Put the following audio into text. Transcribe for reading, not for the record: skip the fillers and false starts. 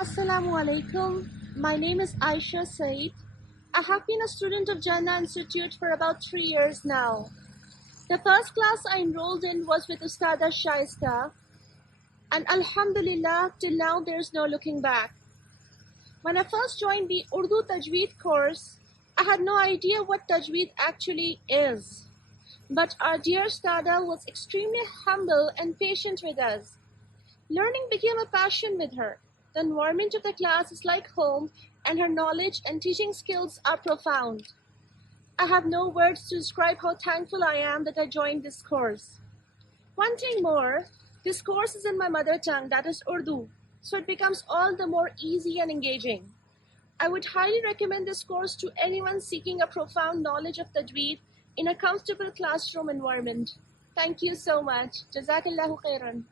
Assalamu alaikum. My name is Aisha Said. I have been a student of Jannah Institute for about 3 years now. The first class I enrolled in was with Ustada Shaista, and Alhamdulillah, till now there's no looking back. When I first joined the Urdu Tajweed course, I had no idea what Tajweed actually is. But our dear Ustada was extremely humble and patient with us. Learning became a passion with her. The environment of the class is like home, and her knowledge and teaching skills are profound. I have no words to describe how thankful I am that I joined this course. One thing more, this course is in my mother tongue, that is Urdu, so it becomes all the more easy and engaging. I would highly recommend this course to anyone seeking a profound knowledge of Tajweed in a comfortable classroom environment. Thank you so much. Jazakallahu khairan.